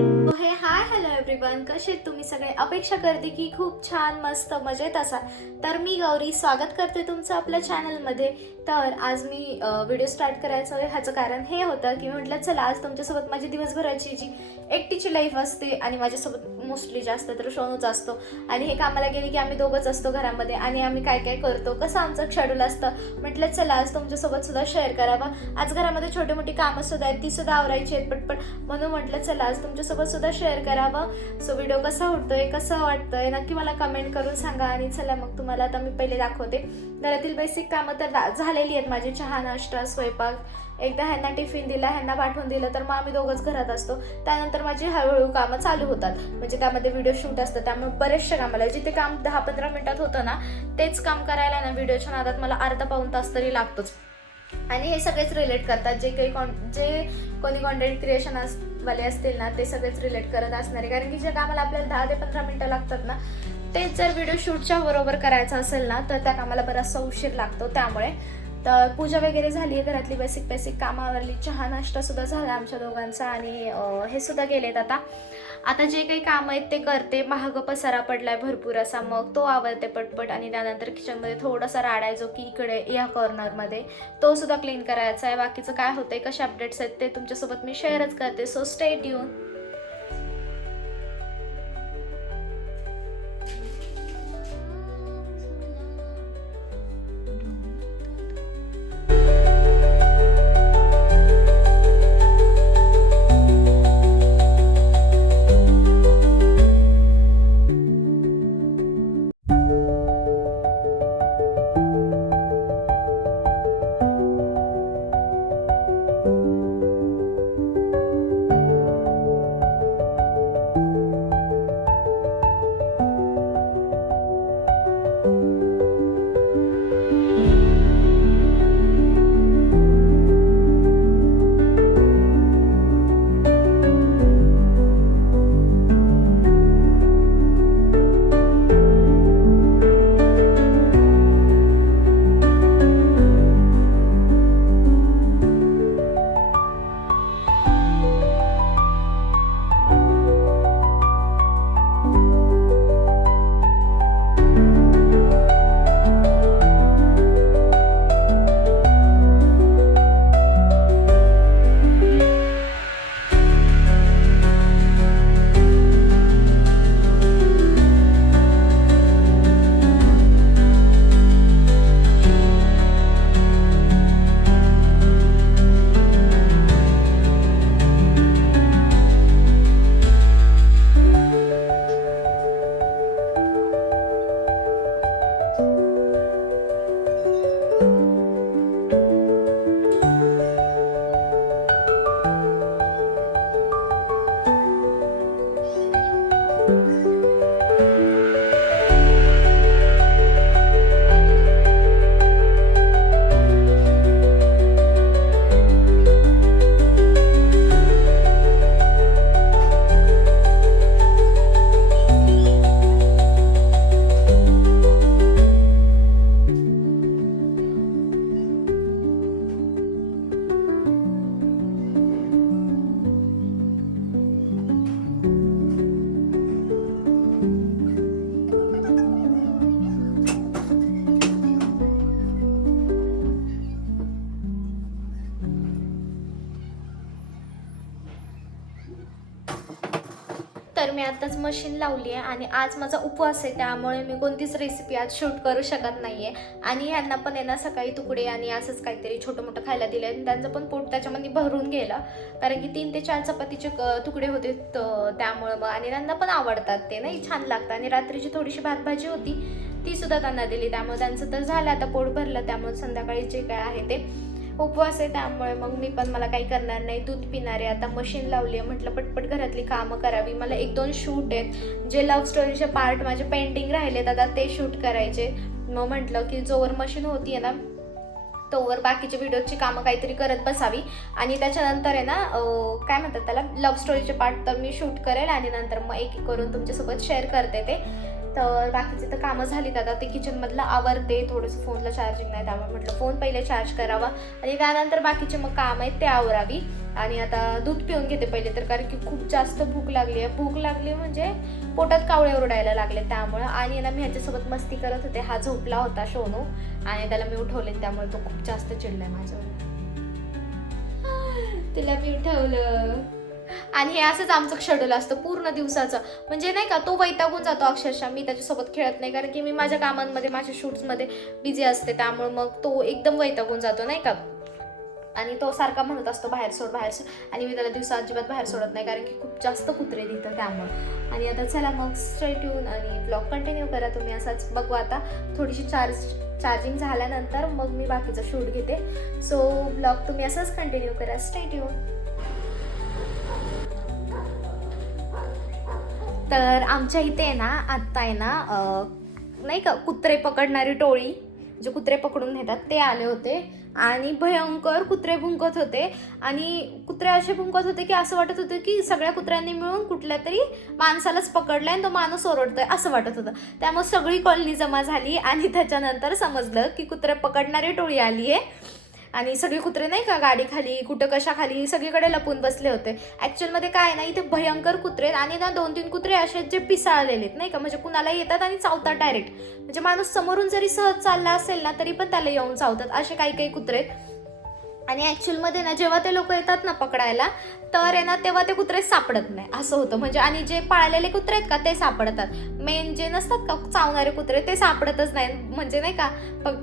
हे hi hello everyone, कसे तुम्ही सगळे? अपेक्षा करते की खूप छान मस्त मजेत असाल. तर मी गौरी स्वागत करते तुमचं आपल्या चॅनलमध्ये. तर आज मी व्हिडिओ स्टार्ट करायचं ह्याचं कारण हे होतं की म्हटलं चला आज तुमच्यासोबत माझी दिवसभराची जी एकटीची लाईफ असते आणि माझ्यासोबत मोस्टली जास्त तर शोनूच असतो आणि हे कामाला गेले की आम्ही दोघंच असतो घरामध्ये आणि आम्ही काय काय करतो, कसं आमचं शेड्यूल असतं, म्हटलं चला आज तुमच्यासोबत सुद्धा शेअर करावं. आज घरामध्ये छोटी मोठी कामं सुद्धा आहेत, ती सुद्धा आवरायची आहेत पटपट, म्हणून म्हटलं चला आज तुमच्यासोबत सुद्धा शेअर करावं. सो व्हिडिओ कसा होतोय, कसं वाटतंय नक्की मला कमेंट करून सांगा. आणि चला मग तुम्हाला आता मी पहिले दाखवते. घरातील बेसिक कामं तर झालेली आहेत माझी, चहा नाश्ता स्वयंपाक. एकदा ह्यांना टिफिन दिला, ह्यांना पाठवून दिलं तर मग आम्ही दोघंच घरात असतो. त्यानंतर माझी हळूहळू कामं चालू होतात, म्हणजे त्यामध्ये व्हिडिओ शूट असतं, त्यामुळे बरेचशा कामाला जिथे काम 10-15 मिनिटात होतं ना तेच काम करायला ना व्हिडिओच्या नादात मला अर्धा पाऊण तास तरी लागतोच. आणि हे सगळेच रिलेट करतात, जे कोणी कॉन्टेंट क्रिएशन वाले असतील ना ते सगळेच रिलेट करत असणार आहे. कारण की ज्या कामाला आपल्याला 10 ते 15 मिनिटं लागतात ना तेच जर व्हिडिओ शूटच्या बरोबर करायचं असेल ना तर त्या कामाला बराचसा उशीर लागतो. त्यामुळे तर पूजा वगैरे झाली आहे, घरातली बेसिक कामावरली, चहा नाश्ता सुद्धा झाला आमच्या दोघांचा आणि हे सुद्धा गेलेत. आता जे काही काम आहेत ते करते. महाग पसारा पडलाय भरपूर असा, मग तो आवरते पटपट. आणि त्यानंतर किचनमध्ये थोडासा राडा आहे जो की इकडे या कॉर्नरमध्ये, तो सुद्धा क्लीन करायचा आहे. बाकीचं काय होतंय, कशा अपडेट्स आहेत ते तुमच्यासोबत मी शेअरच करते. So stay tune. तर मी आताच मशीन लावली आहे आणि आज माझा उपवास आहे, त्यामुळे मी कोणतीच रेसिपी आज शूट करू शकत नाही आहे. आणि ह्यांना पण आहे ना सकाळी तुकडे आणि असंच काहीतरी छोटं मोठं खायला दिलं आणि त्यांचं पण पोट त्याच्यामध्ये भरून गेलं, कारण की 3 ते 4 चपातीचे तुकडे होते त्यामुळं. मग आणि त्यांना पण आवडतात ते, नाही छान लागतं. आणि रात्रीची थोडीशी भात भाजी होती ती सुद्धा त्यांना दिली, त्यामुळे त्यांचं तर झालं आता पोट भरलं. त्यामुळे संध्याकाळी जे काय आहे ते उपवास आहे, त्यामुळे मग मी पण मला काही करणार नाही, दूध पिणार आहे. आता मशीन लावली आहे, म्हटलं पटपट घरातली कामं करावी. मला 1-2 शूट आहेत, जे लव्ह स्टोरीचे पार्ट माझे पेंटिंग राहिलेत आता ते शूट करायचे. मग म्हटलं की जोवर मशीन होती आहे ना तोवर बाकीच्या व्हिडिओची कामं काहीतरी करत बसावी. आणि त्याच्यानंतर आहे ना काय म्हणतात त्याला, लव्ह स्टोरीचे पार्ट तर मी शूट करेल आणि नंतर मग एक करून तुमच्यासोबत शेअर करते ते. तर बाकीचे तर कामं झालीत. आता ते किचनमधलं आवरते, थोडंसं फोनला चार्जिंग नाही त्यामुळे म्हटलं फोन पहिले चार्ज करावा आणि त्यानंतर बाकीचे मग काम आहेत ते आवरावी. आणि आता दूध पिऊन घेते पहिले तर, कारण की खूप जास्त भूक लागली आहे. भूक लागली म्हणजे पोटात कावळे ओरडायला लागले त्यामुळं. आणि ना मी ह्याच्यासोबत मस्ती करत होते, हा झोपला होता शोनू आणि त्याला मी उठवले त्यामुळे तो खूप जास्त चिडलाय माझ्यावर. तिला मी उठवलं. आणि हे असंच आमचं शेड्यूल असतं पूर्ण दिवसाचं. म्हणजे नाही का, तो वैतागून जातो अक्षरशः. मी त्याच्यासोबत खेळत नाही कारण की मी माझ्या कामांमध्ये माझ्या शूट्समध्ये बिझी असते त्यामुळे मग तो एकदम वैतागून जातो नाही का. आणि तो सारखा म्हणत असतो बाहेर सोड बाहेर सोड, आणि मी त्याला दिवसा अजिबात बाहेर सोडत नाही कारण की खूप जास्त कुत्रे दिसतं त्यामुळं. आणि आता चला मग स्टे ट्यून आणि ब्लॉग कंटिन्यू करा तुम्ही असाच. बघू आता थोडीशी चार्जिंग झाल्यानंतर मग मी बाकीचं शूट घेते. सो ब्लॉग तुम्ही असंच कंटिन्यू करा, स्टे ट्यून. तर आमच्या इथे ना आत्ता आहे ना नाही का कुत्रे पकडणारी टोळी, जे कुत्रे पकडून नेतात ते आले होते आणि भयंकर कुत्रे भुंकत होते. आणि कुत्रे असे भुंकत होते की असं वाटत होतं की सगळ्या कुत्र्यांनी मिळून कुठल्या तरी माणसालाच पकडलाय आणि तो माणूस ओरडतोय असं वाटत होतं. त्यामुळे सगळी कॉलनी जमा झाली आणि त्याच्यानंतर समजलं की कुत्रे पकडणारी टोळी आली आहे. आणि सगळे कुत्रे नाही का गाडी खाली कुठं कशा खाली सगळीकडे लपून बसले होते. ॲक्च्युअलमध्ये काय ना, इथे भयंकर कुत्रे आणि ना 2-3 कुत्रे असे जे पिसाळलेलेत नाही का, म्हणजे कुणाला येतात आणि चावतात डायरेक्ट. म्हणजे माणूस समोरून जरी सहज चालला असेल ना तरी पण त्याला येऊन चावतात, असे काही काही कुत्रे. आणि ॲक्च्युअलमध्ये ना जेव्हा ते लोक येतात ना पकडायला तर आहे ना तेव्हा ते कुत्रे सापडत नाही असं होतं. म्हणजे आणि जे पाळलेले कुत्रे आहेत का ते सापडतात, मेन जे नसतात का चावणारे कुत्रे ते सापडतच नाही. म्हणजे नाही का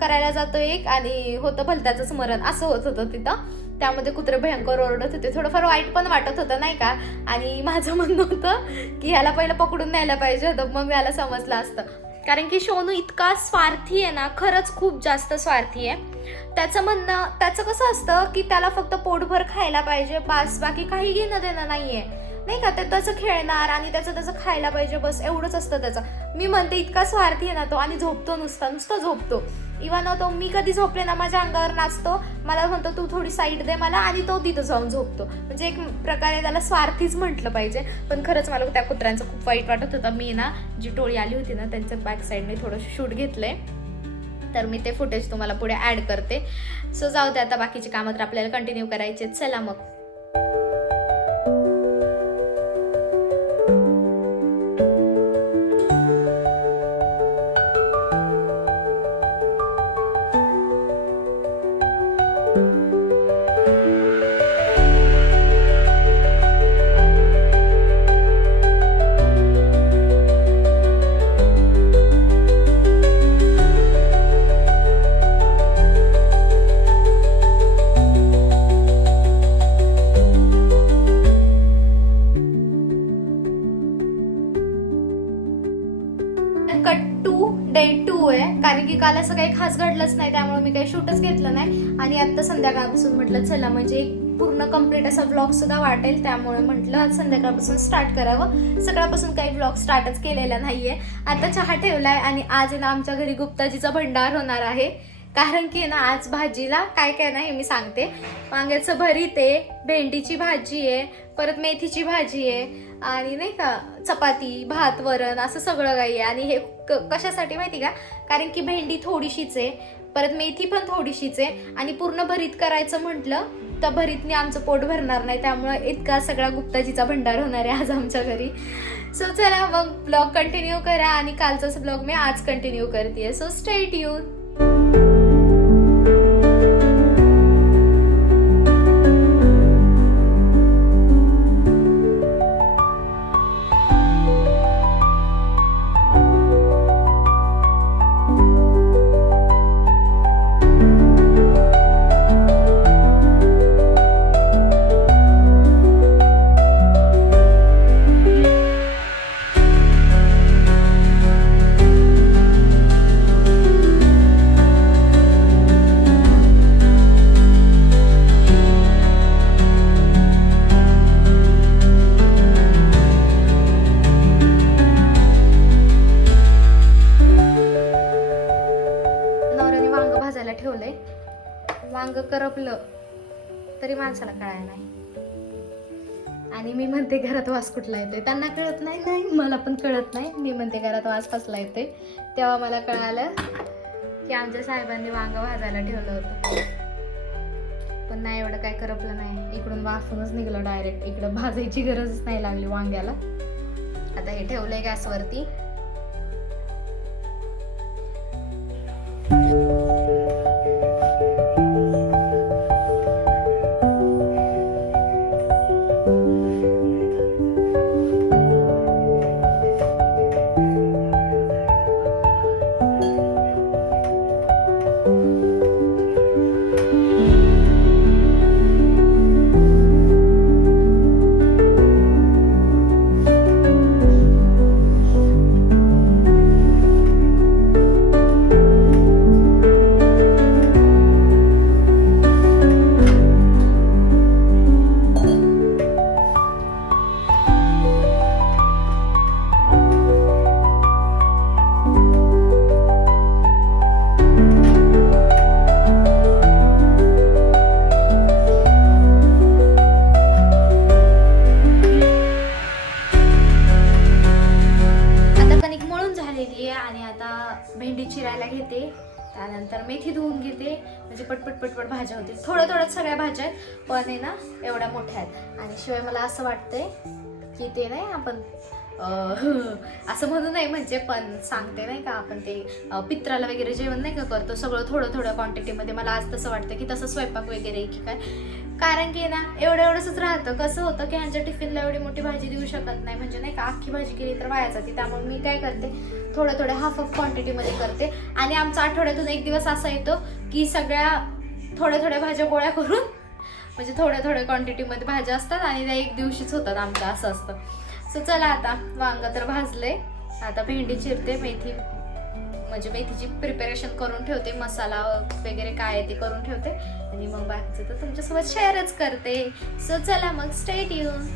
करायला जातो एक आणि होतं भलत्याचं स्मरण असं होत होतं तिथं. त्यामध्ये कुत्रे भयंकर ओरडत होते, थोडंफार वाईट पण वाटत होतं नाही का. आणि माझं म्हणणं होतं की ह्याला पहिलं पकडून न्यायला पाहिजे होतं, मग याला समजलं असतं. कारण की शोनू इतका स्वार्थी आहे ना, खरंच खूप जास्त स्वार्थी आहे. त्याचं म्हणणं त्याचं कसं असतं की त्याला फक्त पोटभर खायला पाहिजे बस, बाकी काही घेणं देणं नाहीये नाही का. ते त्याचं खेळणार आणि त्याचं खायला पाहिजे बस, एवढंच असतं त्याचं. मी म्हणते इतका स्वार्थी आहे ना तो, आणि झोपतो नुसतं झोपतो. इव्हन तो मी कधी झोपले ना माझ्या अंगावर नाचतो, मला म्हणतो तू थोडी साईड दे मला, आणि तो तिथं जाऊन झोपतो. म्हणजे एक प्रकारे त्याला स्वार्थीच म्हटलं पाहिजे. पण खरंच मला त्या कुत्र्यांचं खूप वाईट वाटत होतं. मी ना जी टोळी आली होती ना त्यांच्या बॅक साईडने थोडंसं शूट घेतलंय, तर मी ते फुटेज तुम्हाला पुढे ॲड करते. सो जाऊ दे आता, बाकीची कामं तर आपल्याला कंटिन्यू करायचे. चला मग. डे 2 आहे, कारण की काल असं काही खास घडलंच नाही त्यामुळे मी काही शूटच घेतलं नाही. आणि आता संध्याकाळपासून म्हटलं चला म्हणजे पूर्ण कंप्लीट असा व्लॉग सुद्धा वाटेल, त्यामुळे म्हटलं आज संध्याकाळपासून स्टार्ट करावं. सकाळपासून काही व्लॉग स्टार्टच केलेला नाहीये. आता चहा ठेवलाय आणि आज ना आमच्या घरी गुप्ताजीचा भंडार होणार आहे. कारण की ना आज भाजीला काय काय नाही मी सांगते. वांग्याचं भरीत आहे, भेंडीची भाजी आहे, परत मेथीची भाजी आहे आणि नाही का चपाती भात वरण असं सगळं काही आहे. आणि हे कशासाठी माहिती का, कारण की भेंडी थोडीशीच आहे, परत मेथी पण थोडीशीच आहे, आणि पूर्ण भरीत करायचं म्हटलं तर भरीतने आमचं पोट भरणार नाही. त्यामुळे इतका सगळा गुप्ताजीचा भंडार होणार आहे आज आमच्या घरी. सो चला मग ब्लॉग कंटिन्यू करा, आणि कालचाच ब्लॉग मी आज कंटिन्यू करते. So stay tune. ठेवलंय, वांग करपलं तरी माणसाला कळायला नाही. आणि मी म्हणते घरात वास कुठला येतोय, त्यांना कळत नाही, नाही मला पण कळत नाही. मी म्हणते घरात वास कसला येतोय, तेव्हा मला कळालं की आमच्या साहेबांनी वांग भाजायला ठेवलं होतं. पण नाही, एवढं काय करपलं नाही, इकडून वाफूनच निघलं डायरेक्ट. इकडं भाजायची गरजच नाही लागली वांग्याला. आता हे ठेवलंय गॅसवरती. आणि आता भेंडी चिरायला घेते, त्यानंतर मेथी धुवून घेते, म्हणजे पटपट पटपट भाज्या होतील. थोड्या थोड्यात सगळ्या भाज्या आहेत, पण आहे ना एवढ्या मोठ्या आहेत. आणि शिवाय मला असं वाटतंय की ते नाही आपण असं म्हणू नाही, म्हणजे पण सांगते नाही का, आपण ते पित्राला वगैरे जेवण नाही का करतो सगळं थोडं थोडं क्वांटिटीमध्ये. मला आज तसं वाटतं की तसं स्वयंपाक वगैरे की काय, कारण की ना एवढंच राहतं. कसं होतं की ह्यांच्या टिफिनला एवढी मोठी भाजी देऊ शकत नाही, म्हणजे नाही का अख्खी भाजी केली तर वाया जाते. त्यामुळे मी काय करते, थोड्या हाफ ऑफ क्वांटिटीमध्ये करते. आणि आमचा आठवड्यातून एक दिवस असा येतो की सगळ्या थोड्या भाज्या गोळ्या करून, म्हणजे थोड्या क्वांटिटीमध्ये भाज्या असतात आणि त्या एक दिवशीच होतात आमचं, असं असतं. सो चला, आता वांग तर भाजले, आता भेंडी चिरते, म्हणजे मेथीची प्रिपरेशन करून ठेवते, मसाला वगैरे काय आहे ते करून ठेवते, आणि मग बाकीचं तर तुमच्यासोबत शेअरच करते. सो चला मग, स्टे ट्यून.